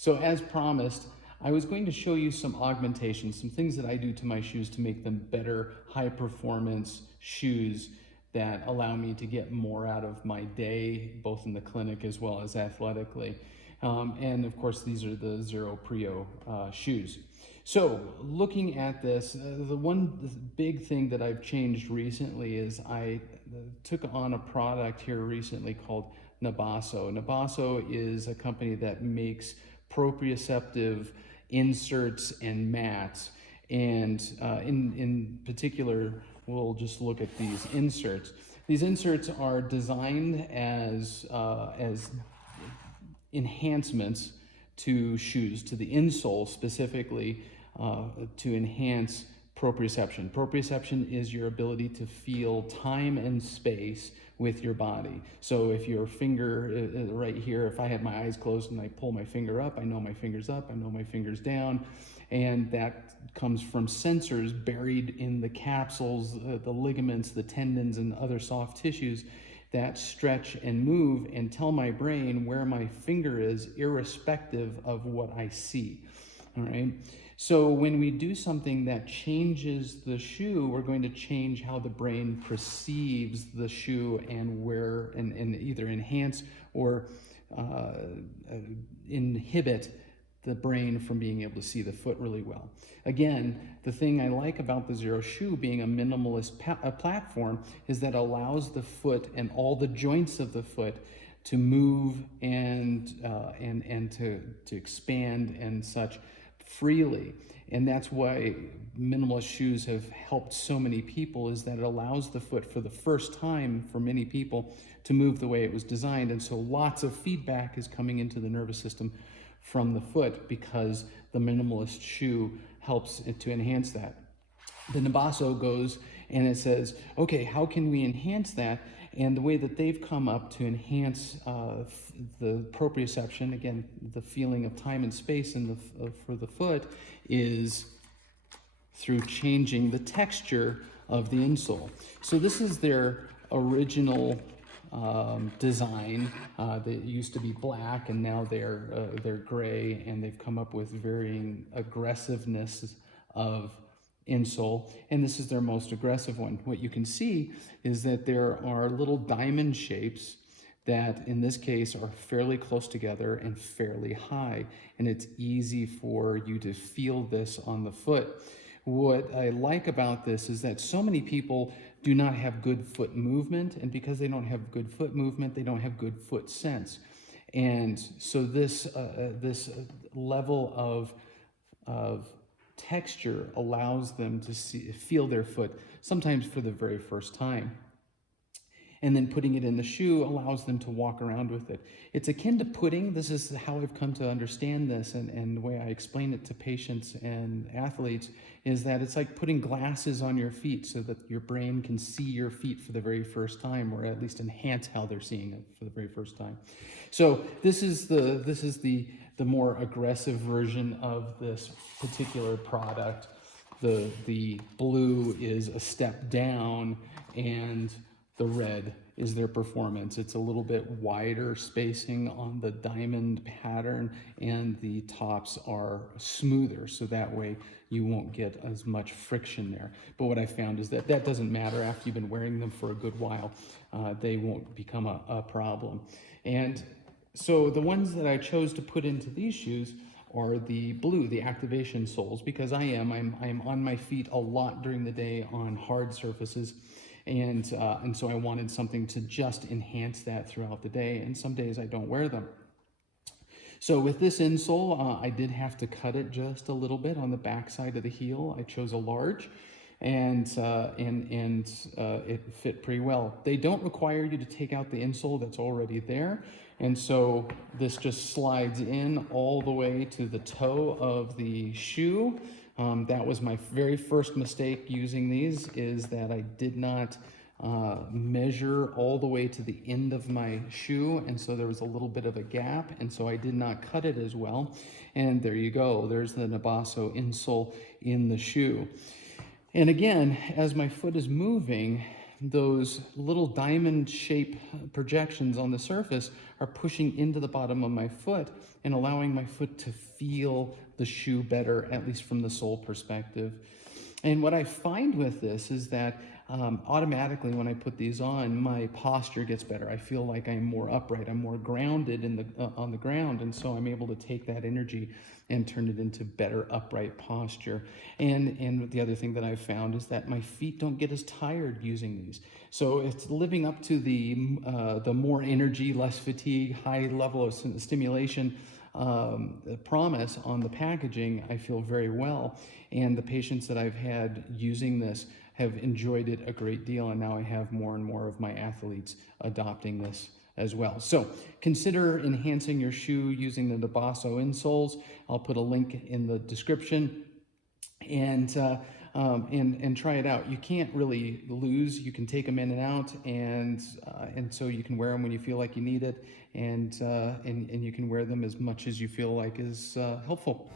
So as promised, I was going to show you some augmentations, some things that I do to my shoes to make them better, high performance shoes that allow me to get more out of my day, both in the clinic as well as athletically. And of course, these are the Xero Prio shoes. So looking at this, the big thing that I've changed recently is I took on a product here recently called Naboso. Naboso is a company that makes proprioceptive inserts and mats. And in particular, we'll just look at these inserts. These inserts are designed as enhancements to shoes, to the insole specifically, to enhance proprioception. Proprioception is your ability to feel time and space with your body. So if your finger right here, if I had my eyes closed and I pull my finger up, I know my finger's up, I know my finger's down, and that comes from sensors buried in the capsules, the ligaments, the tendons, and other soft tissues that stretch and move and tell my brain where my finger is irrespective of what I see. All right. So when we do something that changes the shoe, we're going to change how the brain perceives the shoe and where, and either enhance or inhibit the brain from being able to see the foot really well. Again, the thing I like about the Xero shoe being a minimalist platform is that allows the foot and all the joints of the foot to move and to expand and such freely. And that's why minimalist shoes have helped so many people, is that it allows the foot for the first time for many people to move the way it was designed. And so lots of feedback is coming into the nervous system from the foot because the minimalist shoe helps it to enhance that. The Naboso goes and it says, okay, how can we enhance that? And the way that they've come up to enhance the proprioception, again, the feeling of time and space for the foot, is through changing the texture of the insole. So this is their original design. They used to be black and now they're gray, and they've come up with varying aggressiveness of insole, and this is their most aggressive one. What you can see is that there are little diamond shapes that in this case are fairly close together and fairly high, and it's easy for you to feel this on the foot. What I like about this is that so many people do not have good foot movement, and because they don't have good foot movement, they don't have good foot sense. And so this level of texture allows them to feel their foot, sometimes for the very first time. And then putting it in the shoe allows them to walk around with it. It's akin to pudding. This is how I've come to understand this, and the way I explain it to patients and athletes is that it's like putting glasses on your feet so that your brain can see your feet for the very first time, or at least enhance how they're seeing it for the very first time. So this is the more aggressive version of this particular product. The blue is a step down, and the red is their performance. It's a little bit wider spacing on the diamond pattern, and the tops are smoother, so that way you won't get as much friction there. But what I found is that that doesn't matter after you've been wearing them for a good while. They won't become a problem. And so the ones that I chose to put into these shoes are the blue, the activation soles, because I'm on my feet a lot during the day on hard surfaces. And so I wanted something to just enhance that throughout the day, and some days I don't wear them. So with this insole, I did have to cut it just a little bit on the back side of the heel. I chose a large, and it fit pretty well. They don't require you to take out the insole that's already there, and so this just slides in all the way to the toe of the shoe. That was my very first mistake using these, is that I did not measure all the way to the end of my shoe, and so there was a little bit of a gap, and so I did not cut it as well. And there you go, there's the Naboso insole in the shoe. And again, as my foot is moving, those little diamond shape projections on the surface are pushing into the bottom of my foot and allowing my foot to feel the shoe better, at least from the sole perspective. And what I find with this is that automatically when I put these on, my posture gets better. I feel like I'm more upright, I'm more grounded on the ground, and so I'm able to take that energy and turn it into better upright posture. And the other thing that I've found is that my feet don't get as tired using these. So it's living up to the more energy, less fatigue, high level of stimulation promise on the packaging. I feel very well, and the patients that I've had using this have enjoyed it a great deal, and now I have more and more of my athletes adopting this as well. So consider enhancing your shoe using the Naboso Insoles. I'll put a link in the description, and try it out. You can't really lose. You can take them in and out, and so you can wear them when you feel like you need it, and you can wear them as much as you feel like is helpful.